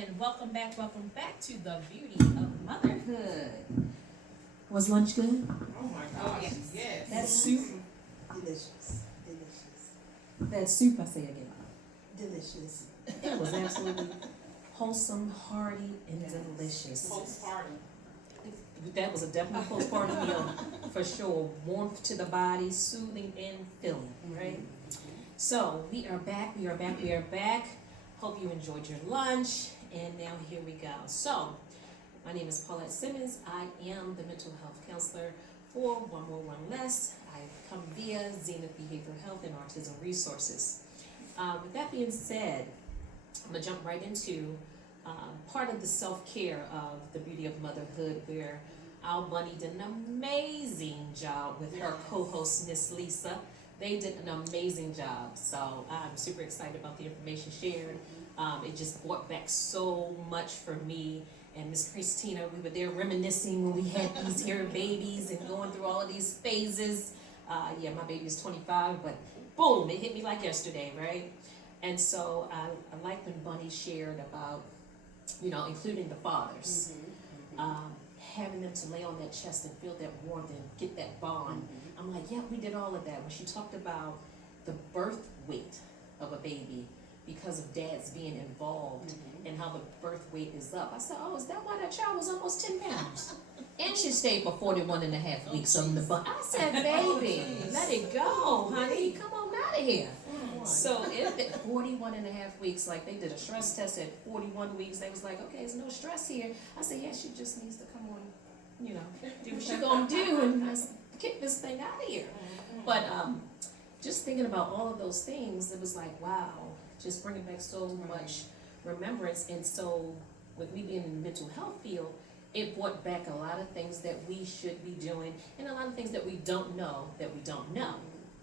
and welcome back to the beauty of motherhood. Was lunch good? Oh my gosh, yes. That soup, Delicious. that soup, I say again. Delicious. It was absolutely wholesome, hearty, and delicious. Postpartum. That was a definite postpartum meal for sure. Warmth to the body, soothing and filling, right? So we are back. Hope you enjoyed your lunch, and now here we go. So, my name is Paulette Simmons. I am the mental health counselor for One More, One Less. I come via Zenith Behavioral Health and Autism Resources. With that being said, I'm going to jump right into part of the self-care of the beauty of motherhood, where our bunny did an amazing job with her co-host, Miss Lisa. They did an amazing job, so I'm super excited about the information shared. It just brought back so much for me and Miss Christina. We were there reminiscing when we had these here babies and going through all of these phases. Yeah, my baby is 25, but boom, it hit me like yesterday, right? And so I like when Bunny shared about, including the fathers, having them to lay on that chest and feel that warmth and get that bond. I'm like, yeah, we did all of that. When she talked about the birth weight of a baby because of dads being involved and how the birth weight is up, I said, oh, is that why that child was almost 10 pounds? And she stayed for 41 and a half weeks on the butt. I said, baby, let it go, honey. Come on out of here. So it 41 and a half weeks, like they did a stress test at 41 weeks. They was like, okay, there's no stress here. I said, yeah, she just needs to come on, do what she gonna do and let's kick this thing out of here. But just thinking about all of those things, it was like, wow, just bringing back so much remembrance. And so with me being in the mental health field, it brought back a lot of things that we should be doing and a lot of things that we don't know.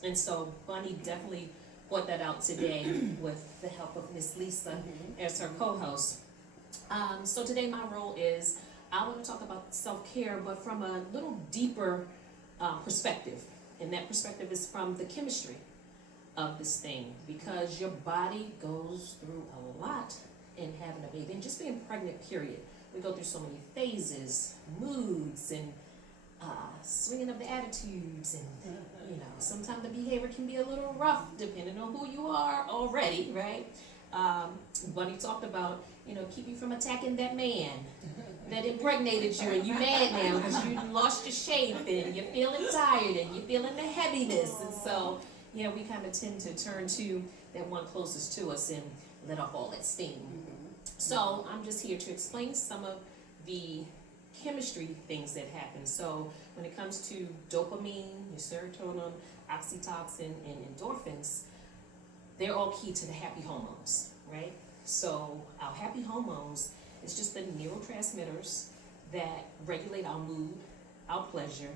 And so Bunny definitely brought that out today with the help of Miss Lisa as her co-host. So today my role is, I want to talk about self-care, but from a little deeper perspective. And that perspective is from the chemistry of this thing, because your body goes through a lot in having a baby, and just being pregnant, period. We go through so many phases, moods, and swinging of the attitudes, and sometimes the behavior can be a little rough depending on who you are already, right? Bunny talked about, keep you from attacking that man that impregnated you, and you mad now because you lost your shape and you're feeling tired and you're feeling the heaviness. And so, we kind of tend to turn to that one closest to us and let off all that steam. So I'm just here to explain some of the chemistry things that happen. So when it comes to dopamine, your serotonin, oxytocin, and endorphins, they're all key to the happy hormones, right? So our happy hormones is just the neurotransmitters that regulate our mood, our pleasure,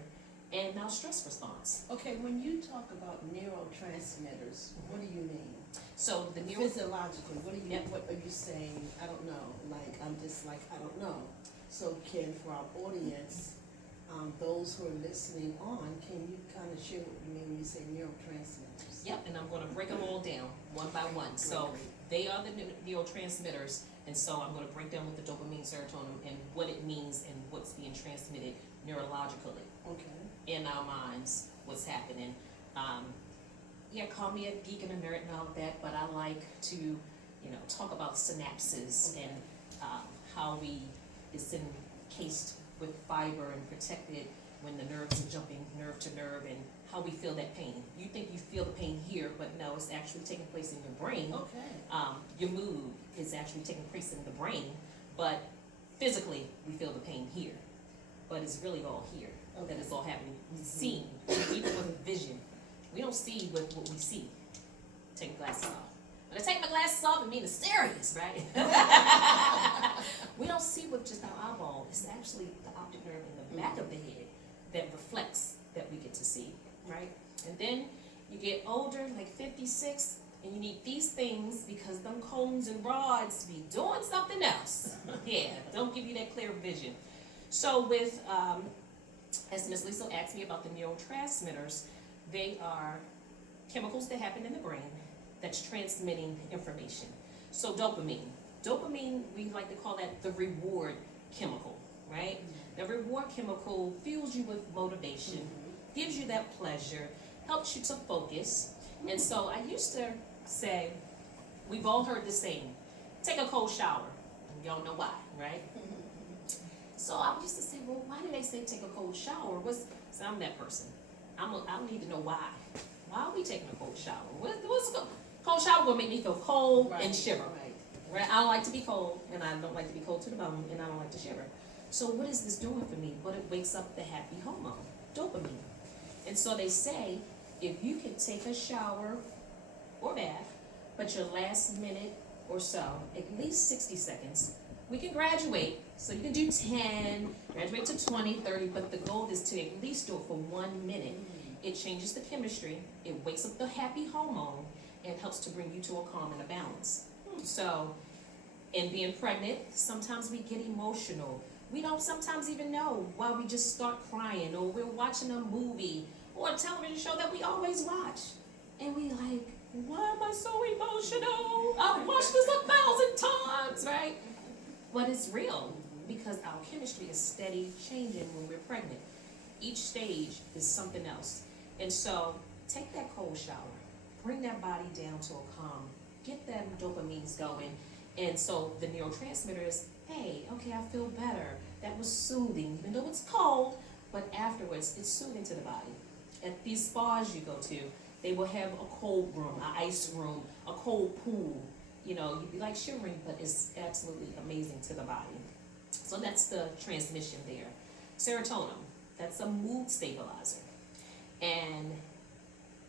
and our stress response. Okay, when you talk about neurotransmitters, what do you mean? So the Physiologically, what are you saying? I don't know. I don't know. So for our audience, those who are listening on, can you kind of share what you mean when you say neurotransmitters? Yep, and I'm going to break them all down one by one. So they are the neurotransmitters, and so I'm going to break down with the dopamine, serotonin, and what it means and what's being transmitted neurologically in our minds, what's happening. Call me a geek and a nerd and all of that, but I like to, talk about synapses and how it's encased with fiber and protected when the nerves are jumping nerve to nerve, and how we feel that pain. You think you feel the pain here, but no, it's actually taking place in your brain. Your mood is actually taking place in the brain, but physically we feel the pain here, but it's really all here that it's all happening. We see, even with vision, we don't see with what we see. Take the glasses off. When I take my glasses off, it means it's serious, right? We don't see with just our eyeball. It's actually the optic nerve in the back of the head that reflects that we get to see, right? And then you get older, like 56, and you need these things because them cones and rods be doing something else. Don't give you that clear vision. So with, as Ms. Lisa asked me about the neurotransmitters, they are chemicals that happen in the brain that's transmitting information. So dopamine, dopamine, we like to call that the reward chemical, right? The reward chemical fuels you with motivation, gives you that pleasure, helps you to focus. And so I used to say, we've all heard the saying, take a cold shower. Y'all know why, right? So I used to say, well, why do they say take a cold shower? So I'm that person. I need to know why. Why are we taking a cold shower? What's a cold shower gonna make me feel cold and shiver? Right? I don't like to be cold, and I don't like to be cold to the bone, and I don't like to shiver. So what is this doing for me? But it wakes up the happy hormone, dopamine. And so they say, if you can take a shower or bath, but your last minute or so, at least 60 seconds, we can graduate. So you can do 10, graduate to 20, 30, but the goal is to at least do it for 1 minute. It changes the chemistry, it wakes up the happy hormone, and helps to bring you to a calm and a balance. So, in being pregnant, sometimes we get emotional. We don't sometimes even know why we just start crying, or we're watching a movie or a television show that we always watch. And we like, why am I so emotional? I've watched this 1,000 times, right? But it's real, because our chemistry is steady changing when we're pregnant. Each stage is something else. And so, take that cold shower, bring that body down to a calm, get them dopamines going. And so the neurotransmitter is, hey, okay, I feel better. That was soothing, even though it's cold, but afterwards it's soothing to the body. At these spas you go to, they will have a cold room, an ice room, a cold pool. You know, you'd be like shivering, but it's absolutely amazing to the body. So that's the transmission there. Serotonin, that's a mood stabilizer. And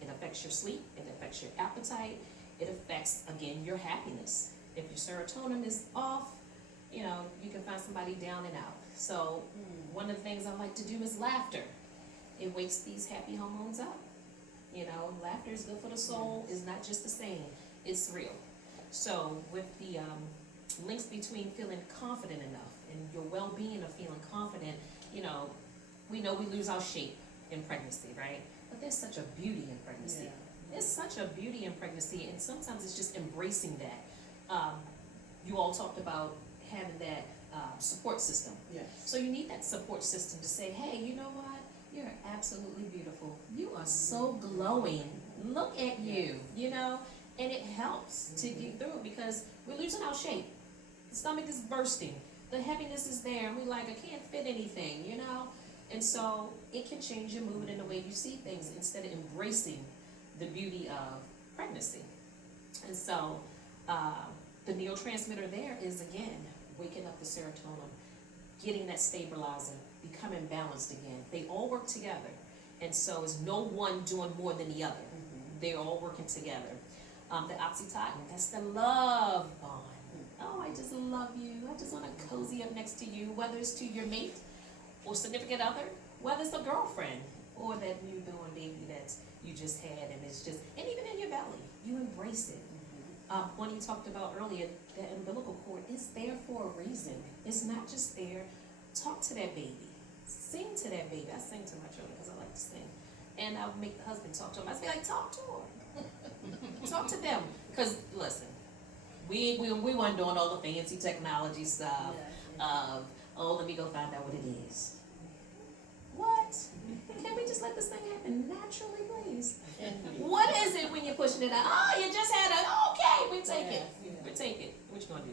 it affects your sleep, it affects your appetite, it affects, again, your happiness. If your serotonin is off, you know, you can find somebody down and out. So one of the things I like to do is laughter. It wakes these happy hormones up. You know, laughter is good for the soul. It's not just the saying, it's real. So with the links between feeling confident enough and your well-being of feeling confident, you know we lose our shape in pregnancy, right? But there's such a beauty in pregnancy. There's such a beauty in pregnancy, and sometimes it's just embracing that. You all talked about having that support system. Yes. So you need that support system to say, hey, you know what? You're absolutely beautiful. You are so glowing. Look at you, you know? And it helps to get through it, because we're losing our shape. The stomach is bursting. The heaviness is there, and we're like, I can't fit anything, you know? And so it can change your mood and the way you see things, instead of embracing the beauty of pregnancy. And so the neurotransmitter there is, again, waking up the serotonin, getting that stabilizer, becoming balanced again. They all work together. And so it's no one doing more than the other. They're all working together. The oxytocin, that's the love bond. Oh, I just love you. I just want to cozy up next to you, whether it's to your mate or significant other, whether it's a girlfriend or that newborn baby that you just had, and it's just, and even in your belly, you embrace it. When you talked about earlier, the umbilical cord is there for a reason. It's not just there. Talk to that baby. Sing to that baby. I sing to my children because I like to sing. And I'll make the husband talk to him. I say, like, talk to her. Talk to them. Because, listen, we weren't doing all the fancy technology stuff of, oh, let me go find out what it is. What? Can we just let this thing happen naturally, please? What is it when you're pushing it out? Oh, you just had okay, we take it. We take it. What you gonna do?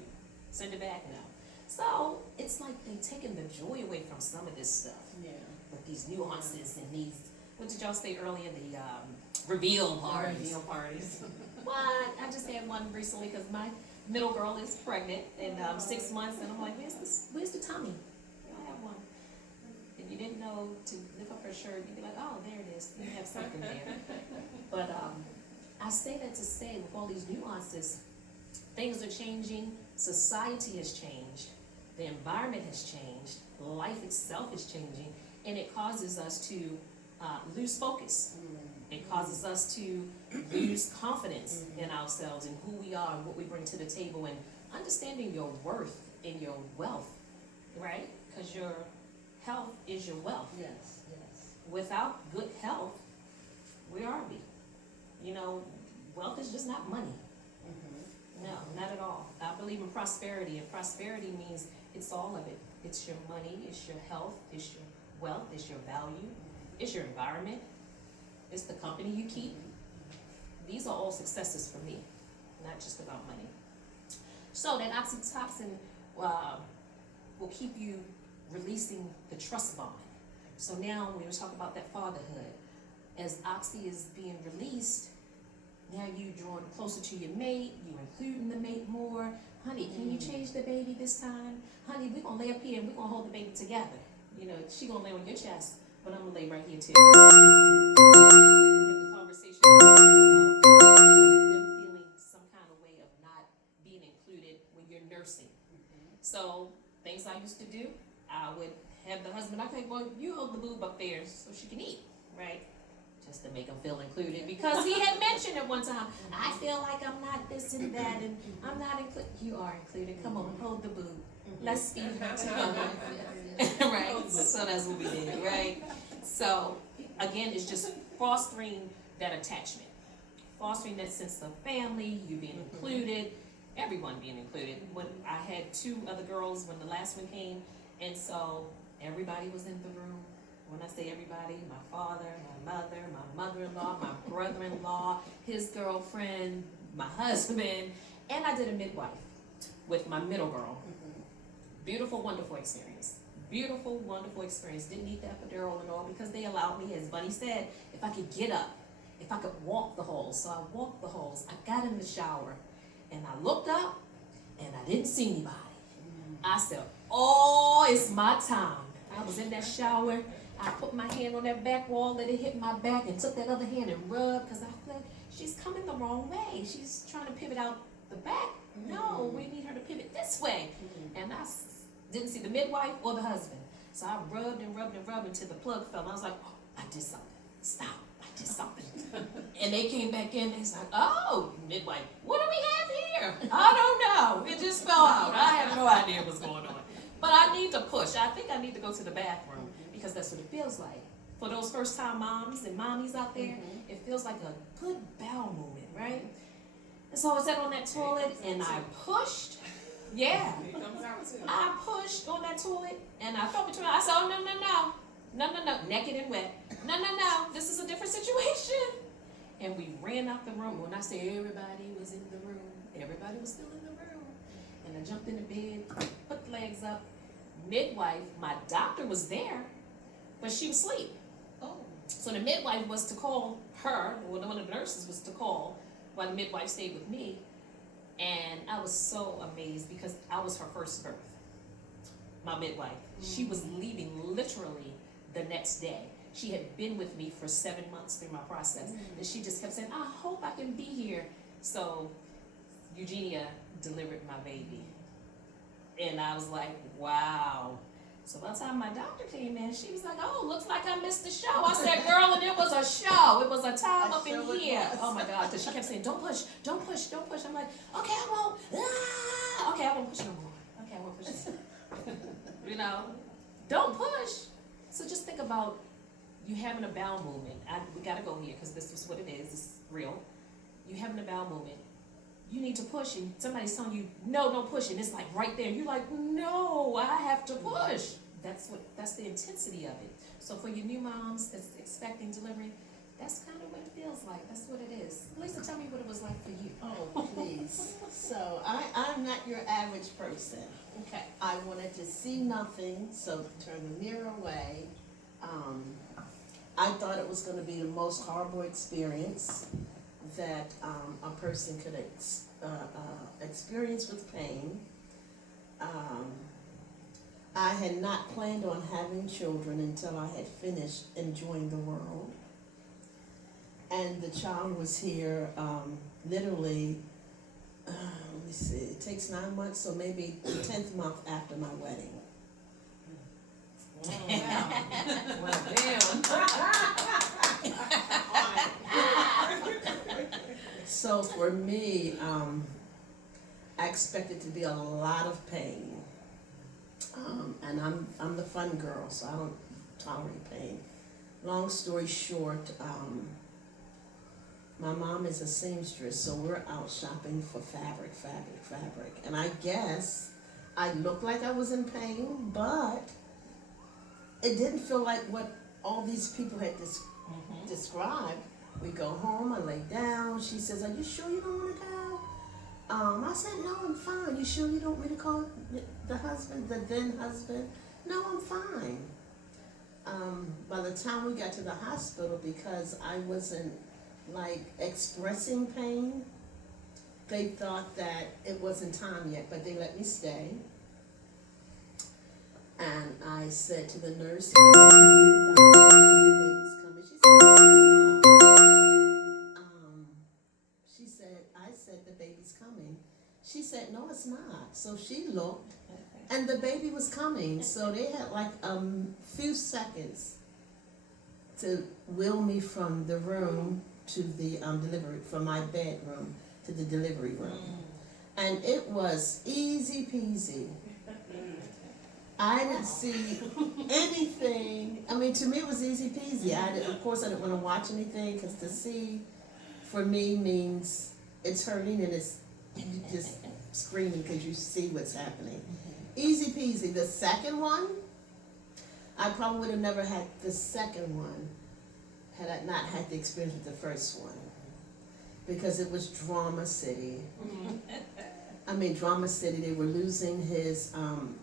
Send it back now. So it's like they taking the joy away from some of this stuff. Yeah. With these nuances and these, what did y'all say earlier? The reveal parties. Reveal parties. What? I just had one recently because my middle girl is pregnant and 6 months, and I'm like, where's the tummy? I have one. If you didn't know to lift up her shirt, you'd be like, oh, there it is. You have something there. But I say that to say, with all these nuances, things are changing. Society has changed. The environment has changed. Life itself is changing, and it causes us to lose focus. It causes us to lose confidence in ourselves and who we are and what we bring to the table, and understanding your worth and your wealth, right? Because your health is your wealth. Yes, yes. Without good health, where are we? You know, wealth is just not money. No, not at all. I believe in prosperity, and prosperity means it's all of it. It's your money, it's your health, it's your wealth, it's your value, it's your environment, it's the company you keep. These are all successes for me, not just about money. So that oxytocin will keep you releasing the trust bond. So now we were talking about that fatherhood. As oxy is being released, now you drawing closer to your mate, you including the mate more. Honey, can you change the baby this time? Honey, we're gonna lay up here and we're gonna hold the baby together. You know, she gonna lay on your chest, but I'm gonna lay right here too. You know, we have the conversation about them feeling some kind of way of not being included when you're nursing. So things I used to do, I would have the husband, okay, well, you hold the boob up there so she can eat, right? Just to make him feel included, because he had mentioned it one time, I feel like I'm not this and that, and I'm not included. You are included. Come on, hold the boob. Let's feed her together. Right? So that's what we did, right? So, again, it's just fostering that attachment. Fostering that sense of family, you being included, everyone being included. When I had 2 other girls when the last one came, and so everybody was in the room. When I say everybody, my father, my mother, my mother-in-law, my brother-in-law, his girlfriend, my husband, and I did a midwife with my middle girl. Beautiful, wonderful experience. Beautiful, wonderful experience. Didn't need the epidural and all because they allowed me, as Bunny said, if I could get up, if I could walk the halls. So I walked the halls. I got in the shower, and I looked up, and I didn't see anybody. I said, oh, it's my time. I was in that shower. I put my hand on that back wall, let it hit my back, and took that other hand and rubbed, because I feel like she's coming the wrong way. She's trying to pivot out the back. No, we need her to pivot this way. And I didn't see the midwife or the husband. So I rubbed and rubbed and rubbed until the plug fell. And I was like, oh, I did something. Stop, I did something. And they came back in, and they said, oh, midwife, what do we have here? I don't know. It just fell out. I have no idea what's going on. But I need to push. I think I need to go to the bathroom, because that's what it feels like. For those first-time moms and mommies out there, it feels like a good bowel movement, right? And so I sat on that toilet, and I pushed. Yeah. I pushed on that toilet, and I felt between. I said, oh, no, naked and wet. No, this is a different situation. And we ran out the room. When I say everybody was in the room, everybody was still in the room. And I jumped in the bed, put the legs up. Midwife, my doctor was there, but she was asleep. Oh. So the midwife was to call her, or one of the nurses was to call, while the midwife stayed with me. And I was so amazed, because I was her first birth. My midwife. She was leaving literally the next day. She had been with me for 7 months through my process. And she just kept saying, I hope I can be here. So Eugenia delivered my baby. And I was like, wow. So by the time my doctor came in, she was like, oh, looks like I missed the show. I said, girl, and it was a show. It was a time up in here. Oh my God, because she kept saying, don't push, don't push, don't push. I'm like, okay, I won't. Ah! Okay, I won't push no more. Okay, I won't push no more. You know, don't push. So just think about you having a bowel movement. We got to go here, because this is what it is. It's real. You having a bowel movement. You need to push, and somebody's telling you, no, don't push, and it's like right there. You're like, no, I have to push. That's the intensity of it. So for your new moms that's expecting delivery, that's kind of what it feels like. That's what it is. Lisa, tell me what it was like for you. Oh, please. So I'm not your average person. Okay. I wanted to see nothing, so turn the mirror away. I thought it was going to be the most horrible experience that a person could experience with pain. I had not planned on having children until I had finished enjoying the world. And the child was here literally, let me see, it takes 9 months, so maybe the 10th month after my wedding. Wow. Well, damn. So for me, I expected to be a lot of pain. And I'm the fun girl, so I don't tolerate pain. Long story short, my mom is a seamstress, so we're out shopping for fabric. And I guess I looked like I was in pain, but it didn't feel like what all these people had described. We go home, I lay down. She says, "Are you sure you don't want to go?" I said, "No, I'm fine." "You sure you don't want me to call the husband, the then husband?" "No, I'm fine." By the time we got to the hospital, because I wasn't like expressing pain, they thought that it wasn't time yet, but they let me stay. And I said to the nurse, "The baby's coming." She said, "I said the baby's coming." She said, "No, it's not." So she looked, and the baby was coming. So they had like a few seconds to wheel me from the room to the delivery, from my bedroom to the delivery room. And it was easy peasy. I didn't see anything. I mean, to me it was easy peasy. Of course, I didn't want to watch anything, because to see for me means it's hurting and it's just screaming because you see what's happening. Easy peasy. The second one, I probably would have never had the second one had I not had the experience with the first one, because it was Drama City. I mean, Drama City, they were losing his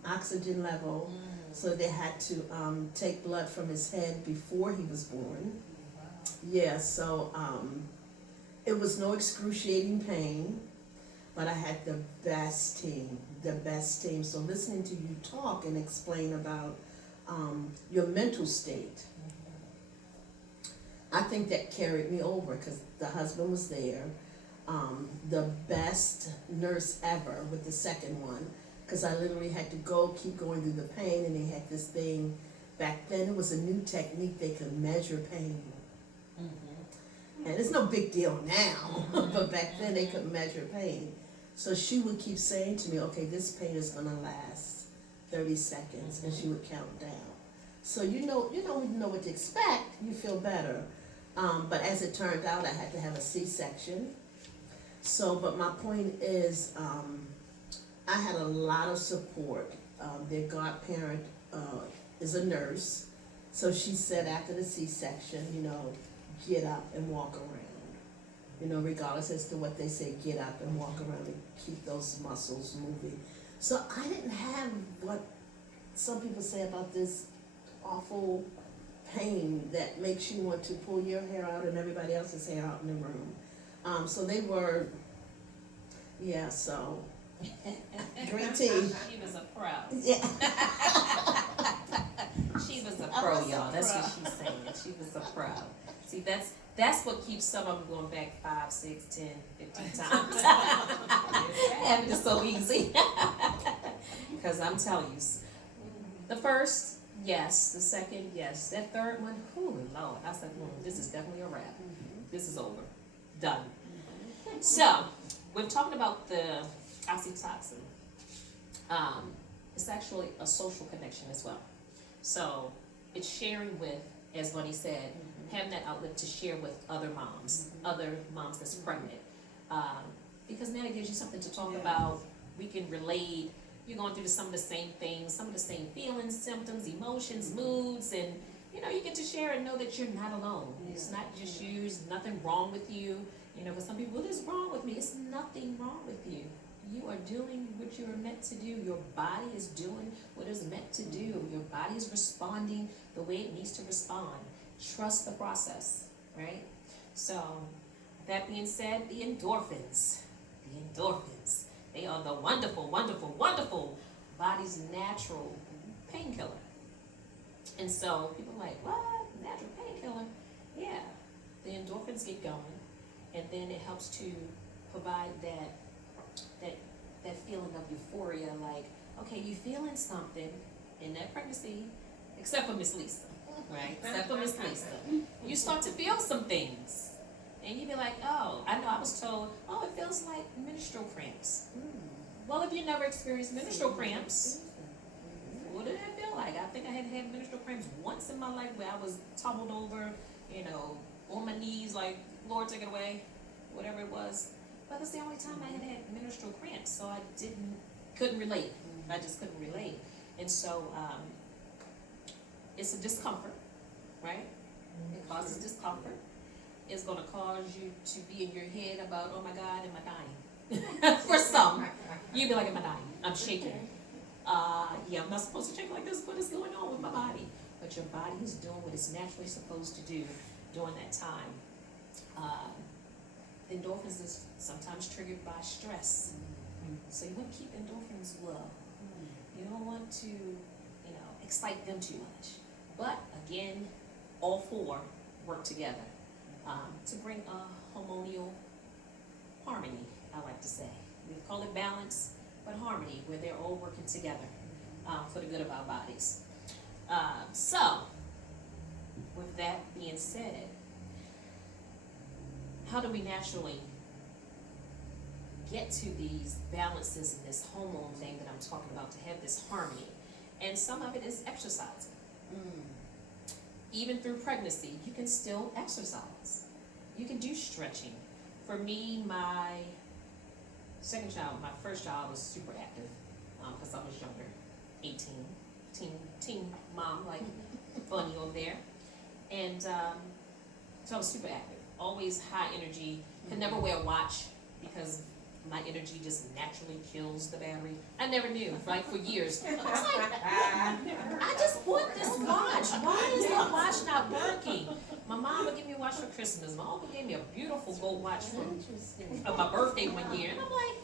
oxygen level, so they had to take blood from his head before he was born. Yeah, so it was no excruciating pain, but I had the best team. So listening to you talk and explain about your mental state, I think that carried me over, because the husband was there. The best nurse ever with the second one, because I literally had to keep going through the pain, and they had this thing, back then it was a new technique, they could measure pain. And it's no big deal now, but back then they could measure pain. So she would keep saying to me, "Okay, this pain is gonna last 30 seconds, and she would count down. So you know what to expect, you feel better. But as it turned out, I had to have a C-section. So, but my point is, I had a lot of support. Their godparent is a nurse, so she said after the C-section, get up and walk around. Regardless as to what they say, get up and walk around and keep those muscles moving. So I didn't have what some people say about this awful pain that makes you want to pull your hair out and everybody else's hair out in the room. So they were, so great team. She was a pro. Yeah. She was a pro, y'all. That's what she's saying. She was a pro. See, that's what keeps some of them going back 5, 6, 10, 15 times. Having it so easy. Because I'm telling you, the first, yes. The second, yes. That third one, Lord. I said, this is definitely a wrap. This is over. Done. So, we're talking about the oxytocin. It's actually a social connection as well. So, it's sharing with, as Bunny said, having that outlet to share with other moms that's pregnant. Because now it gives you something to talk about. We can relate. You're going through some of the same things, some of the same feelings, symptoms, emotions, moods, and you get to share and know that you're not alone. It's not just you. There's nothing wrong with you. Because some people, what is wrong with me? It's nothing wrong with you. You are doing what you are meant to do. Your body is doing what it's meant to do. Your body is responding the way it needs to respond. Trust the process, right? So, that being said, the endorphins. They are the wonderful, wonderful, wonderful body's natural painkiller. And so, people are like, what? Natural painkiller? Yeah. The endorphins get going, and then it helps to provide that feeling of euphoria, like, okay, you feeling something in that pregnancy, except for Miss Lisa, right? Except for Miss Lisa. You start to feel some things. And you be like, oh, I know I was told, oh, it feels like menstrual cramps. Well, if you never experienced menstrual cramps, what did that feel like? I think I had menstrual cramps once in my life where I was tumbled over, on my knees, like Lord took it away, whatever it was. But that's the only time I had menstrual cramps, so I couldn't relate. I just couldn't relate. And so it's a discomfort, right? It causes discomfort. It's going to cause you to be in your head about, oh my God, am I dying? For some, you'd be like, am I dying? I'm shaking. Yeah, I'm not supposed to shake like this. What is going on with my body? But your body is doing what it's naturally supposed to do during that time. Endorphins is sometimes triggered by stress. So you want to keep endorphins low. You don't want to, excite them too much. But again, all four work together to bring a hormonal harmony, I like to say. We call it balance, but harmony, where they're all working together for the good of our bodies. So, with that being said, how do we naturally get to these balances and this hormone thing that I'm talking about to have this harmony? And some of it is exercising. Even through pregnancy, you can still exercise. You can do stretching. For me, my second child, my first child was super active because I was younger, 18, teen mom, like Bunny over there. And so I was super active, always high energy, could never wear a watch because my energy just naturally kills the battery. I never knew, like for years. I was like, I just bought this watch. Why is the watch not working? My mom would give me a watch for Christmas. My uncle gave me a beautiful gold watch for my birthday one year. And I'm like,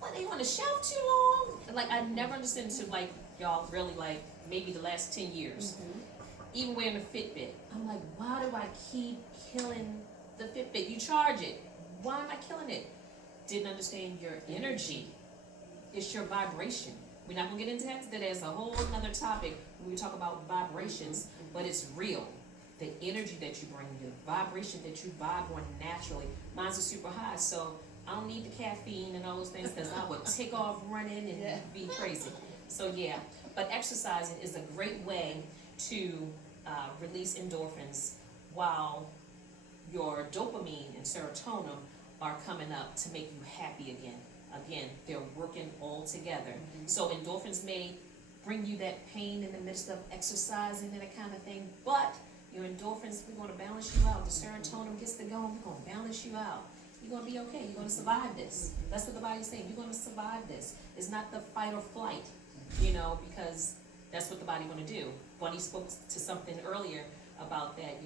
what, they on the shelf too long? And like, I never understood until like, y'all, really like, maybe the last 10 years. Even wearing a Fitbit. I'm like, why do I keep killing the Fitbit? You charge it. Why am I killing it? Didn't understand your energy. It's your vibration. We're not going to get into that. That is a whole other topic when we talk about vibrations, but it's real. The energy that you bring, the vibration that you vibe on naturally. Mine's are super high, so I don't need the caffeine and all those things because I would take off running and be crazy. So yeah, but exercising is a great way to release endorphins while your dopamine and serotonin are coming up to make you happy again. Again, they're working all together. So endorphins may bring you that pain in the midst of exercising and that kind of thing, but your endorphins, we're going to balance you out. The serotonin gets to go, we're going to balance you out. You're going to be okay. You're going to survive this. That's what the body's saying. You're going to survive this. It's not the fight or flight, because that's what the body's going to do. Bunny spoke to something earlier about that,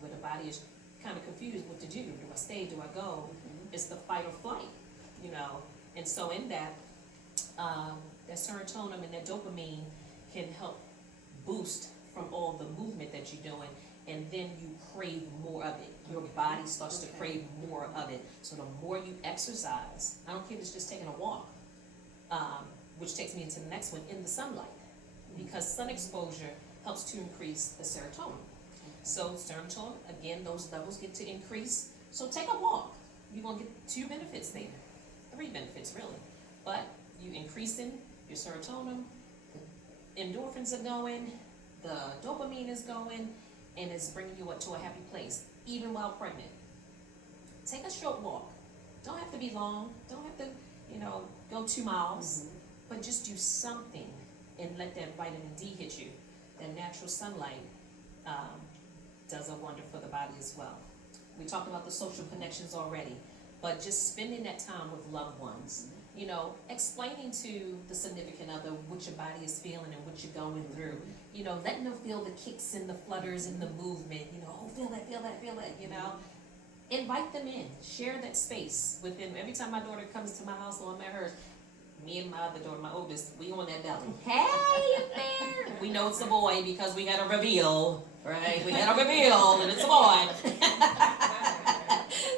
where the body is kind of confused what to do. Do I stay? Do I go? It's the fight or flight, And so in that, that serotonin and that dopamine can help boost from all the movement that you're doing, and then you crave more of it. Your body starts to crave more of it. So the more you exercise, I don't care if it's just taking a walk, which takes me into the next one, in the sunlight, because sun exposure helps to increase the serotonin. So serotonin, again, those levels get to increase. So take a walk. You're going to get 2 benefits there. 3 benefits, really. But you increasing your serotonin, the endorphins are going, the dopamine is going, and it's bringing you up to a happy place, even while pregnant. Take a short walk. Don't have to be long. Don't have to, go 2 miles. But just do something and let that vitamin D hit you. That natural sunlight does a wonder for the body as well. We talked about the social connections already, but just spending that time with loved ones, explaining to the significant other what your body is feeling and what you're going through, letting them feel the kicks and the flutters and the movement, oh, feel that, invite them in, share that space with them. Every time my daughter comes to my house or I'm at hers, me and my other daughter, my oldest, we on that belly. Hey, you there? We know it's a boy because we got a reveal, right? We got a reveal and it's a boy.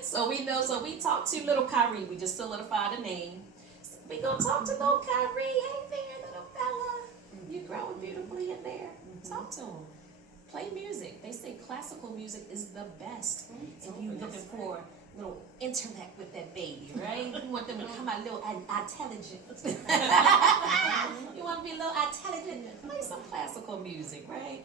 So we know, so we talked to little Kyrie. We just solidified a name. So we gonna talk to little Kyrie. Hey there, little fella. You're growing beautifully in there. Talk to him. Play music. They say classical music is the best. If you're looking for little intellect with that baby, right? You want them to come out a little intelligent. You want to be a little intelligent? Play some classical music, right?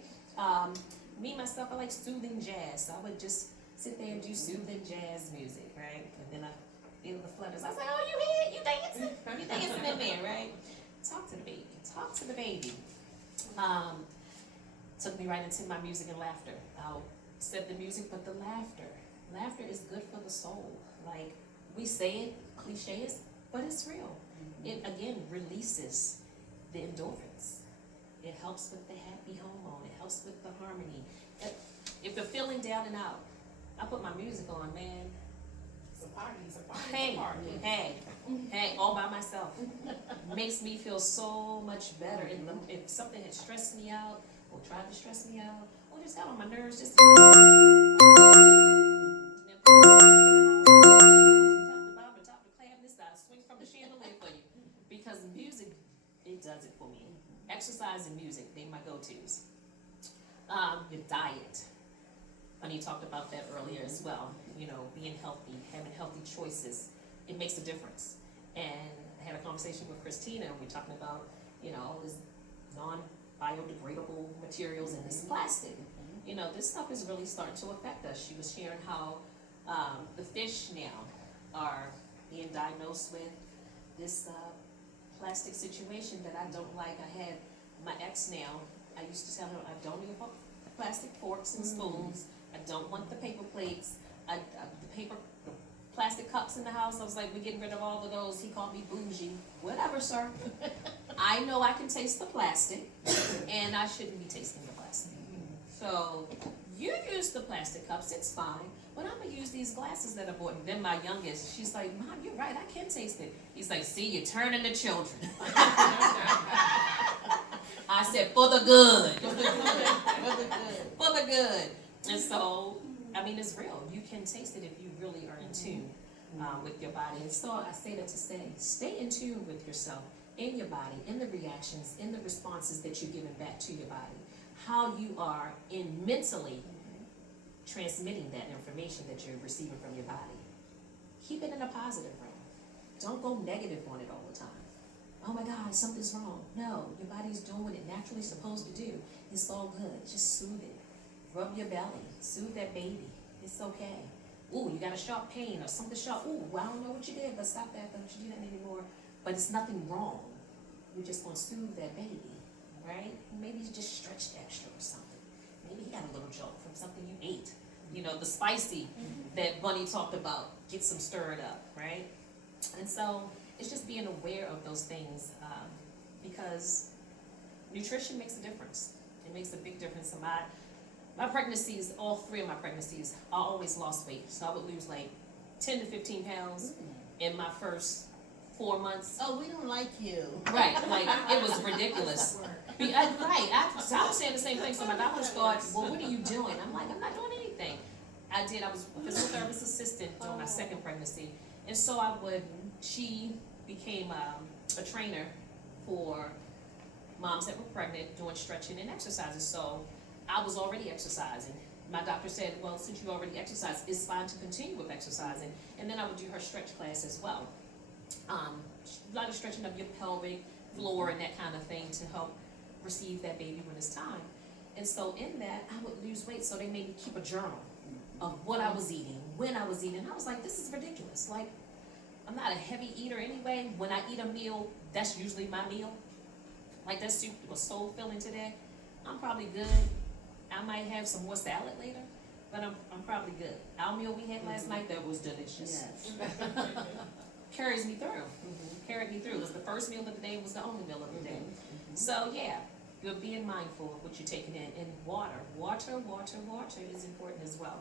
Me, myself, I like soothing jazz. So I would just sit there and do soothing jazz music, right? And then I feel the flutters. I was like, oh, you here? You dancing? You dancing in there, right? Talk to the baby. Talk to the baby. Took me right into my music and laughter. I'll set the music, but the laughter. Laughter is good for the soul. Like, we say it, cliches, but it's real. It, again, releases the endorphins. It helps with the happy hormone. It helps with the harmony. If you're feeling down and out, I put my music on, man. It's a party, it's a party, Hey, it's a party. hey, all by myself. Makes me feel so much better. And if something had stressed me out, or tried to stress me out, or just got on my nerves, just swing from the chandelier for you. Because music, it does it for me. Exercise and music, they're my go-tos. Your diet. Honey talked about that earlier as well. You know, being healthy, having healthy choices, it makes a difference. And I had a conversation with Christina, and we're talking about, you know, all this non-biodegradable materials in this plastic. You know, this stuff is really starting to affect us. She was sharing how the fish now are being diagnosed with this plastic situation that I don't like. I had my ex now, I used to tell him, I don't eat plastic forks and spoons. I don't want the paper plates. The plastic cups in the house. I was like, we're getting rid of all of those. He called me bougie. Whatever, sir. I know I can taste the plastic, and I shouldn't be tasting the plastic. So you use the plastic cups, it's fine, but I'm gonna use these glasses that I bought. And then my youngest, she's like, Mom, you're right, I can taste it. He's like, see, you're turning the children. I said, for the good. For the good. And so, I mean, it's real. You can taste it if you really are in tune with your body. And so I say that to say, stay in tune with yourself, in your body, in the reactions, in the responses that you're giving back to your body. How you are in mentally transmitting that information that you're receiving from your body. Keep it in a positive realm. Don't go negative on it all the time. Oh my God, something's wrong. No, your body's doing what it naturally supposed to do. It's all good. Just soothe it. Rub your belly. Soothe that baby. It's okay. Ooh, you got a sharp pain or something sharp. Ooh, well, I don't know what you did, but stop that. Don't you do that anymore. But it's nothing wrong. You're just going to soothe that baby, right? Maybe you just stretched extra or something. Maybe he got a little jolt from something you ate. You know, the spicy that Bunny talked about gets him stirred up, right? And so it's just being aware of those things because nutrition makes a difference. It makes a big difference. So my pregnancies, all three of my pregnancies, I always lost weight. So I would lose like 10 to 15 pounds in my first 4 months. Oh, we don't like you. Right, like it was ridiculous. I was saying the same thing. So my doctors thought, well, what are you doing? I'm like, I'm not doing anything. I was a physical therapist assistant during my second pregnancy. And so she became a trainer for moms that were pregnant doing stretching and exercises. So I was already exercising. My doctor said, well, since you already exercise, it's fine to continue with exercising. And then I would do her stretch class as well. A lot of stretching of your pelvic floor and that kind of thing to help receive that baby when it's time. And so in that, I would lose weight. So they made me keep a journal of what I was eating, when I was eating. I was like, this is ridiculous. Like, I'm not a heavy eater anyway. When I eat a meal, that's usually my meal. Like that soup was so filling today. I'm probably good. I might have some more salad later, but I'm probably good. Our meal we had last night, that was delicious. Yes. Carries me through. Carried me through. It was the first meal of the day, it was the only meal of the day. So yeah, you're being mindful of what you're taking in. And water is important as well.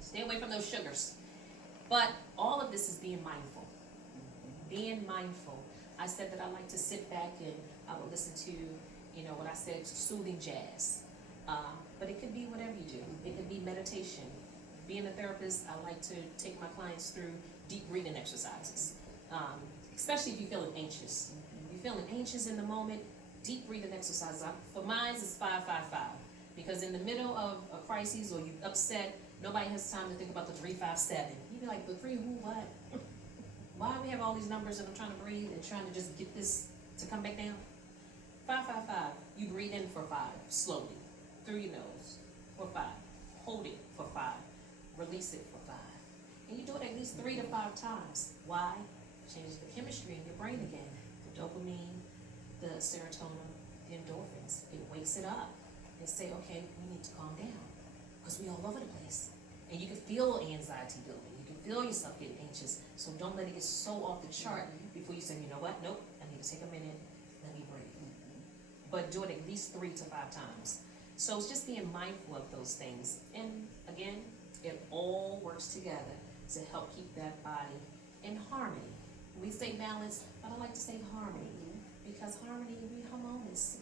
Stay away from those sugars. But all of this is being mindful. Being mindful. I said that I like to sit back and I would listen to, what I said, soothing jazz. But it could be whatever you do. It could be meditation. Being a therapist, I like to take my clients through deep breathing exercises. Especially if you're feeling anxious. If you're feeling anxious in the moment, deep breathing exercises. For mine, it's 5-5-5. Because in the middle of a crisis or you're upset, nobody has time to think about the 3-5-7. You'd be like, the 3 who, what? Why do we have all these numbers and I'm trying to breathe and trying to just get this to come back down? 5-5-5. You breathe in for 5, slowly, through your nose, for 5. hold it for 5, release it for 5. And you do it at least 3 to 5 times. Why? Changes the chemistry in your brain again. The dopamine, the serotonin, the endorphins. It wakes it up and say, okay, we need to calm down because we all over the place. And you can feel anxiety building. You can feel yourself getting anxious. So don't let it get so off the chart before you say, you know what, nope, I need to take a minute, let me breathe. But do it at least 3 to 5 times. So it's just being mindful of those things. And again, it all works together to help keep that body in harmony. We say balance, but I like to say harmony, because harmony, we harmonious.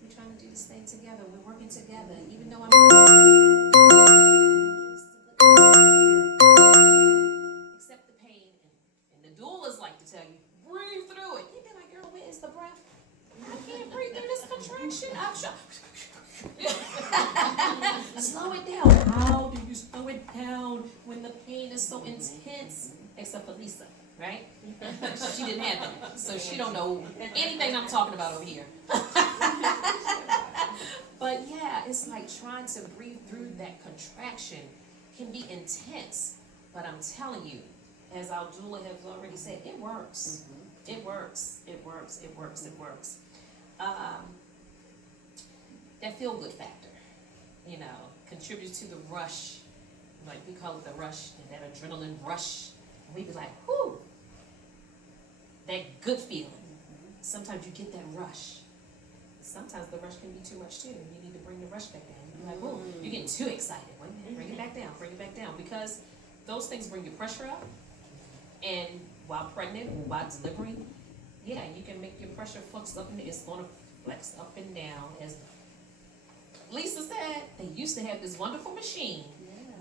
We're trying to do this thing together. We're working together. Even though I'm accept the pain, and the doulas like to tell you, breathe through it. You'd be like, girl, where is the breath? I can't breathe through this contraction. I'm sure. Slow it down. How do you slow it down when the pain is so intense? Except for Lisa, right? She didn't have that, so she don't know anything I'm talking about over here. But yeah, it's like trying to breathe through that contraction can be intense. But I'm telling you, as our doula has already said, it works. It works. It works. It works. It works. That feel-good factor, you know, contributes to the rush, like we call it the rush, and that adrenaline rush. And we be like, whoo, that good feeling. Sometimes you get that rush. Sometimes the rush can be too much too. You need to bring the rush back down. You be like, whoa, you're getting too excited. Wait a minute, bring it back down, bring it back down. Because those things bring your pressure up. And while pregnant, while delivering, yeah, you can make your pressure flux up and it's gonna flex up and down. As Lisa said, they used to have this wonderful machine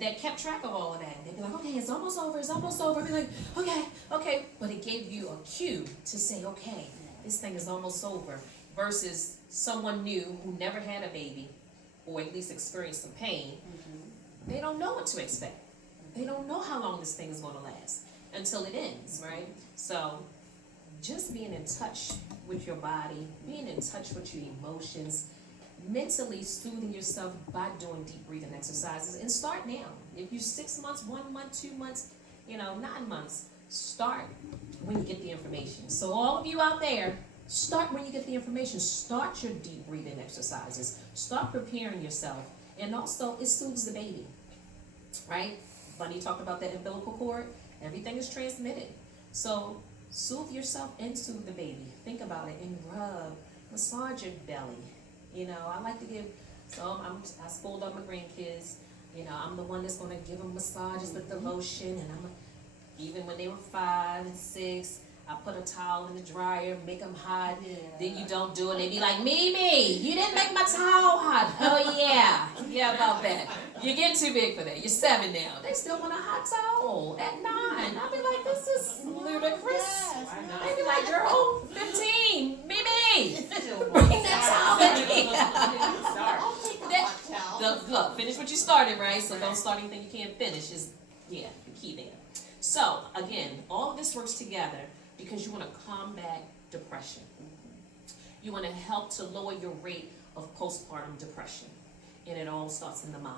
that kept track of all of that. They'd be like, okay, it's almost over, it's almost over. I'd be like, okay, okay. But it gave you a cue to say, okay, this thing is almost over. Versus someone new who never had a baby, or at least experienced some pain, they don't know what to expect. They don't know how long this thing is going to last until it ends, right? So just being in touch with your body, being in touch with your emotions, mentally soothing yourself by doing deep breathing exercises, and start now. If you're 6 months, 1 month, 2 months, 9 months, start when you get the information. So all of you out there, start when you get the information. Start your deep breathing exercises. Start preparing yourself. And also, it soothes the baby, right? Bunny talked about that umbilical cord. Everything is transmitted. So soothe yourself and soothe the baby. Think about it and rub, massage your belly. I like to give, I spoiled all my grandkids. I'm the one that's going to give them massages with the lotion. And even when they were 5 and 6, I put a towel in the dryer, make them hot. Yeah. Then you don't do it. They be like, Mimi, you didn't make my towel hot. Oh, yeah. Yeah, about that. You're getting too big for that. You're 7 now. They still want a hot towel at 9. I'll be like, this is ludicrous. Yes, they be like, girl, 15, Mimi, bring that towel in here. Look, finish what you started, right? So don't start anything you can't finish is, the key there. So, again, all of this works together because you want to combat depression. You want to help to lower your rate of postpartum depression. And it all starts in the mind.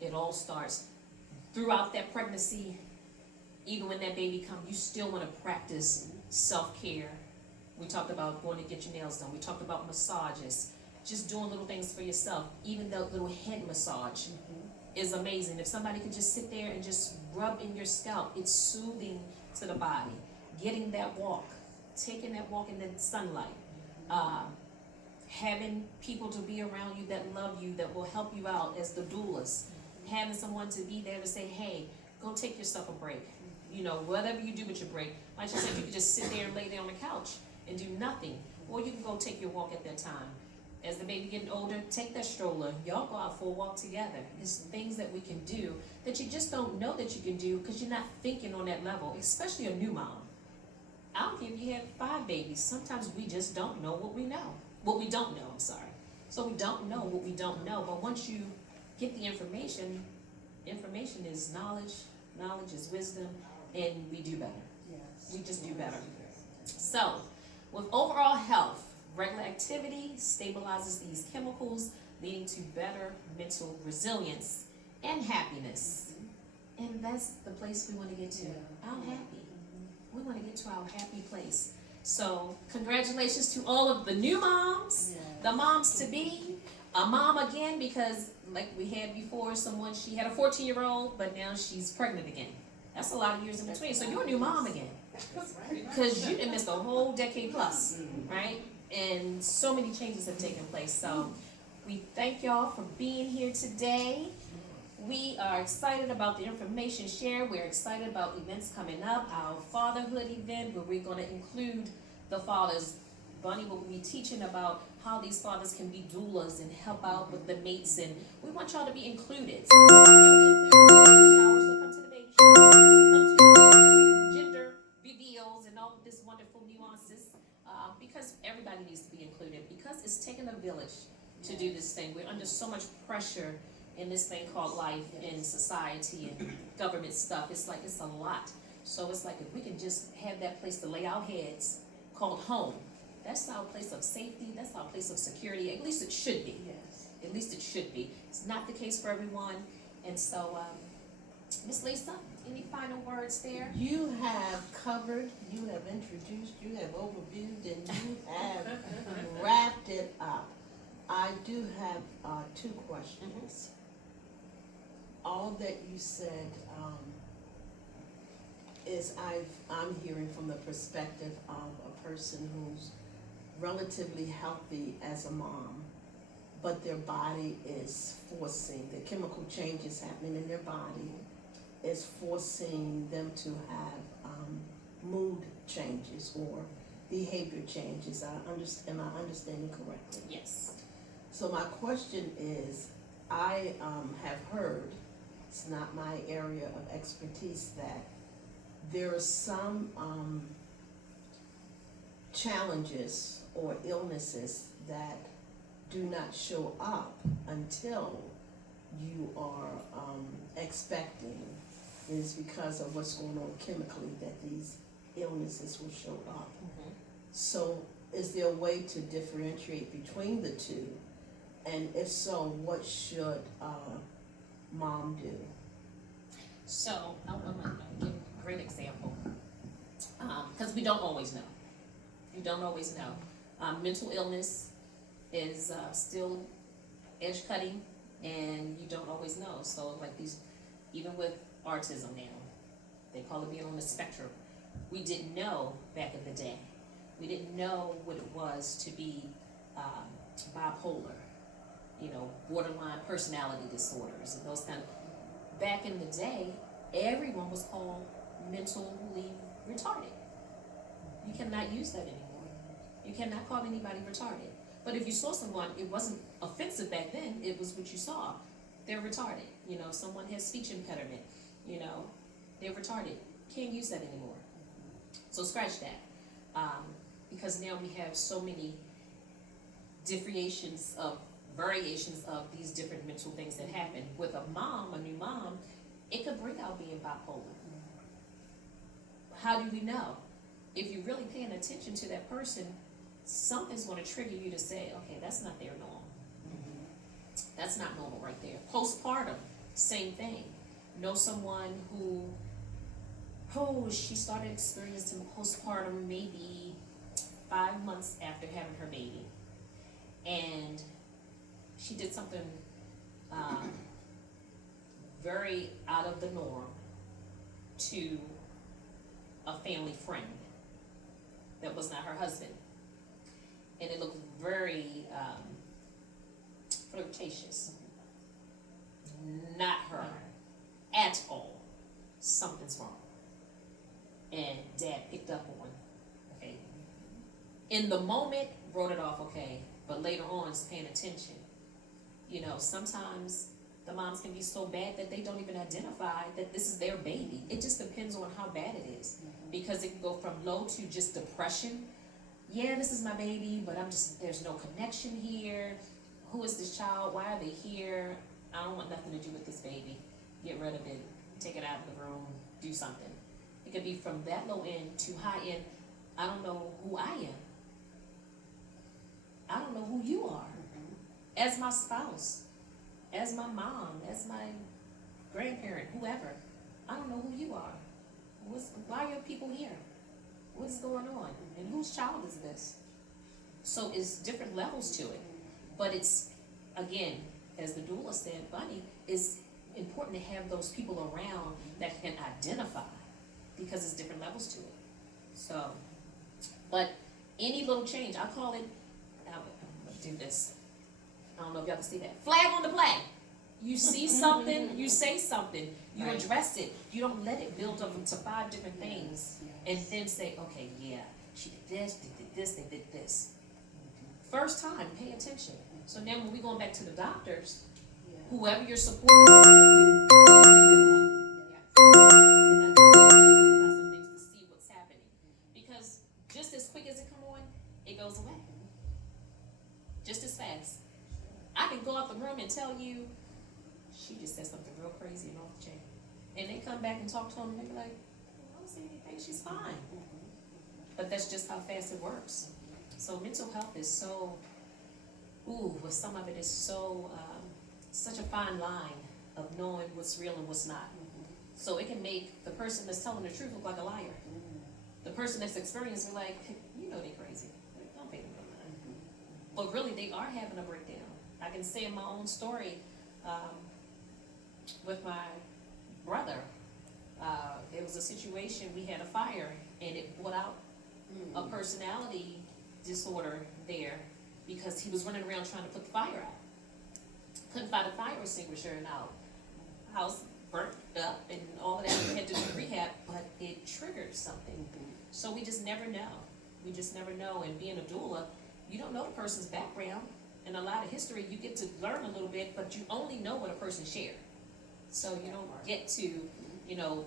It all starts throughout that pregnancy. Even when that baby comes, you still want to practice self-care. We talked about going to get your nails done. We talked about massages. Just doing little things for yourself. Even the little head massage is amazing. If somebody could just sit there and just rub in your scalp, it's soothing to the body. Getting that walk, taking that walk in the sunlight, having people to be around you that love you, that will help you out as the doulas, having someone to be there to say, hey, go take yourself a break. Whatever you do with your break, like you said, you can just sit there and lay there on the couch and do nothing, or you can go take your walk at that time. As the baby getting older, take that stroller. Y'all go out for a walk together. It's things that we can do that you just don't know that you can do because you're not thinking on that level, especially a new mom. I don't care if you have 5 babies. Sometimes we just don't know what we know. What we don't know, I'm sorry. So we don't know what we don't know. But once you get the information is knowledge. Knowledge is wisdom. And we do better. Yes. We just do better. So, with overall health, regular activity stabilizes these chemicals, leading to better mental resilience and happiness. And that's the place we want to get to. I'm happy. We want to get to our happy place. So congratulations to all of the new moms, the moms to be, a mom again, because like we had before, she had a 14-year-old, but now she's pregnant again. That's a lot of years in between. So you're a new mom again. Because you done missed a whole decade plus, right? And so many changes have taken place. So we thank y'all for being here today. We are excited about the information shared. We're excited about events coming up. Our fatherhood event, where we're going to include the fathers. Bunny will be teaching about how these fathers can be doulas and help out with the mates, and we want y'all to be included. So come to the baby shower, come to the gender reveals and all of this wonderful nuances, because everybody needs to be included, because it's taken a village to do this thing. We're under so much pressure in this thing called life and society and government stuff. It's like, it's a lot. So it's like, if we can just have that place to lay our heads called home, that's our place of safety, that's our place of security. At least it should be. Yes. At least it should be. It's not the case for everyone. And so, Miss Lisa, any final words there? You have covered, you have introduced, you have overviewed, and you have wrapped it up. I do have 2 questions. All that you said is I'm hearing from the perspective of a person who's relatively healthy as a mom, but their body is forcing, the chemical changes happening in their body is forcing them to have mood changes or behavior changes. Am I understanding correctly? Yes. So my question is, I have heard, it's not my area of expertise, that there are some challenges or illnesses that do not show up until you are expecting. It is because of what's going on chemically that these illnesses will show up. So is there a way to differentiate between the two? And if so, what should mom do? So I'm going to give a great example, because we don't always know. You don't always know. Mental illness is still edge cutting, and you don't always know. So like even with autism now, they call it being on the spectrum. We didn't know back in the day. We didn't know what it was to be bipolar, borderline personality disorders and those kind of. Back in the day, everyone was called mentally retarded. You cannot use that anymore. You cannot call anybody retarded. But if you saw someone, it wasn't offensive back then, it was what you saw. They're retarded. Someone has speech impediment, they're retarded. Can't use that anymore. So scratch that. Because now we have so many variations of these different mental things that happen. With a new mom, it could bring out being bipolar. How do we know? If you're really paying attention to that person, something's going to trigger you to say, okay, that's not their norm. That's not normal right there. Postpartum, same thing. Know someone who she started experiencing postpartum maybe 5 months after having her baby. And she did something very out of the norm to a family friend that was not her husband. And it looked very flirtatious. Not her at all. Something's wrong. And Dad picked up on, okay. In the moment, wrote it off, okay, but later on, is paying attention. Sometimes the moms can be so bad that they don't even identify that this is their baby. It just depends on how bad it is. Because it can go from low to just depression. Yeah, this is my baby, but there's no connection here. Who is this child? Why are they here? I don't want nothing to do with this baby. Get rid of it. Take it out of the room. Do something. It could be from that low end to high end. I don't know who I am. I don't know who you are. As my spouse, as my mom, as my grandparent, whoever. I don't know who you are. Why are your people here? What's going on? And whose child is this? So it's different levels to it. But it's, again, as the doula said, Bunny, it's important to have those people around that can identify, because it's different levels to it. So, but any little change, I call it, I'm gonna do this. I don't know if y'all can see that. Flag on the play. You see something, you say something, you Right. address it. You don't let it build up into 5 different things and then say, okay, yeah, she did this, they did this, they did this. First time, pay attention. So now when we going back to the doctors, whoever you're supporting, and identify some things to see what's happening. Because just as quick as it come on, it goes away. Just as fast. I can go out the room and tell you, she just said something real crazy and off the chain. And they come back and talk to them and they be like, I don't see anything, she's fine. But that's just how fast it works. So mental health is so, but some of it is so, such a fine line of knowing what's real and what's not. So it can make the person that's telling the truth look like a liar. The person that's experienced, we're like, you know they're crazy. Don't pay them no mind. But really, they are having a breakdown. I can say in my own story, with my brother, there was a situation, we had a fire, and it brought out a personality disorder there because he was running around trying to put the fire out. Couldn't find a fire extinguisher, and our house burnt up and all of that. We had to do rehab, but it triggered something. So we just never know. We just never know. And being a doula, you don't know the person's background. And a lot of history, you get to learn a little bit, but you only know what a person shared. So you don't get to,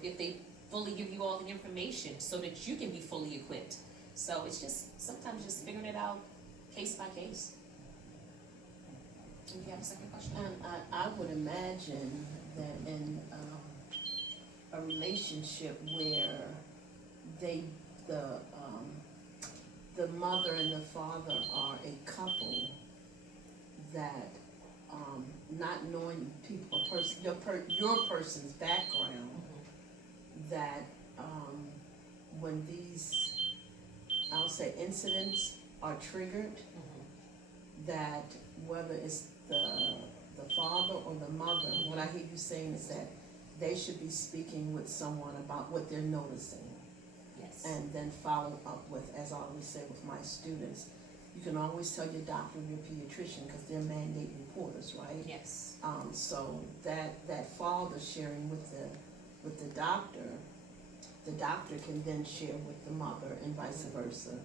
if they fully give you all the information so that you can be fully equipped. So it's just, sometimes just figuring it out case by case. Do you have a second question? I would imagine that in a relationship where the mother and the father are a couple, that not knowing your person's background, that when these, I'll say, incidents are triggered, that whether it's the father or the mother, what I hear you saying is that they should be speaking with someone about what they're noticing. Yes. And then follow up with, as I always say with my students, you can always tell your doctor or your pediatrician because they're mandate reporters, right? Yes. So that father sharing with the doctor can then share with the mother and vice versa.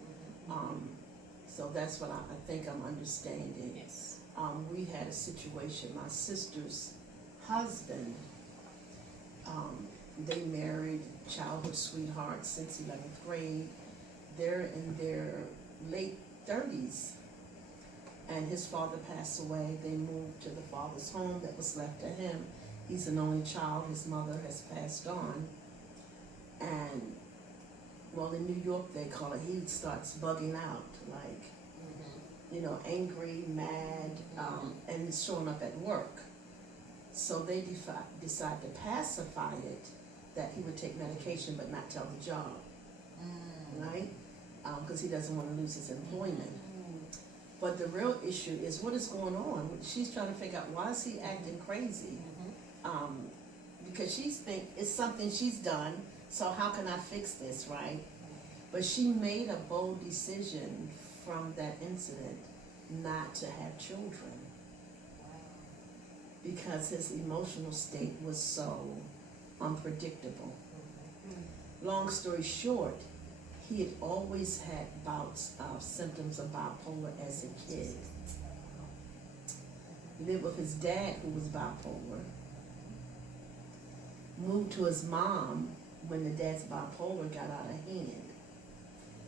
So that's what I think I'm understanding. Yes. We had a situation, my sister's husband, they married, childhood sweethearts since 11th grade. They're in their late 30s, and his father passed away. They moved to the father's home that was left to him. He's an only child. His mother has passed on. And, well, in New York they call it, he starts bugging out, like, angry, mad, and it's showing up at work. So they decide to pacify it, that he would take medication but not tell the job, right? Because he doesn't want to lose his employment. But the real issue is what is going on. She's trying to figure out, why is he acting crazy? Because she thinks it's something she's done, so how can I fix this, right? But she made a bold decision from that incident not to have children because his emotional state was so unpredictable. Long story short, he had always had bouts of symptoms of bipolar as a kid. He lived with his dad, who was bipolar. Moved to his mom when the dad's bipolar got out of hand.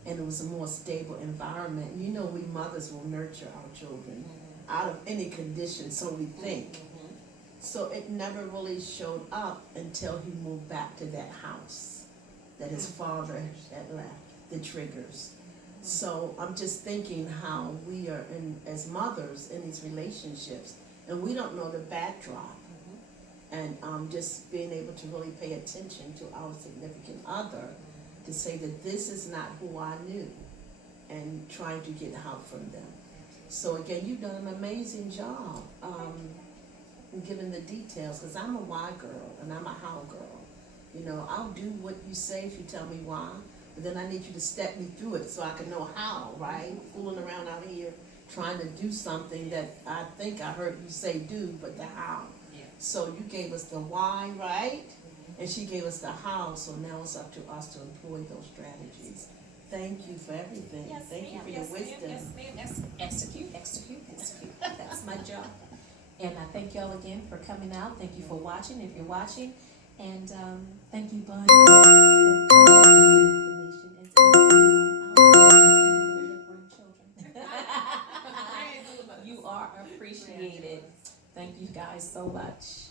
And it was a more stable environment. We mothers will nurture our children out of any condition, so we think. So it never really showed up until he moved back to that house that his father had left, the triggers. So I'm just thinking how we are, as mothers in these relationships, and we don't know the backdrop. And just being able to really pay attention to our significant other to say that this is not who I knew, and trying to get help from them. So again, you've done an amazing job in giving the details, because I'm a why girl and I'm a how girl. You know, I'll do what you say if you tell me why, but then I need you to step me through it so I can know how, right? Fooling around out here trying to do something that I think I heard you say do, but the how. Yeah. So you gave us the why, right? And she gave us the how, so now it's up to us to employ those strategies. Thank you for everything. Yes, Thank you ma'am. for Yes, your ma'am. wisdom. Yes, ma'am. Yes, execute, execute, execute. That's my job. And I thank y'all again for coming out. Thank you for watching, if you're watching. And thank you, Bud, for all the information and taking grandchildren. You are appreciated. Thank you guys so much.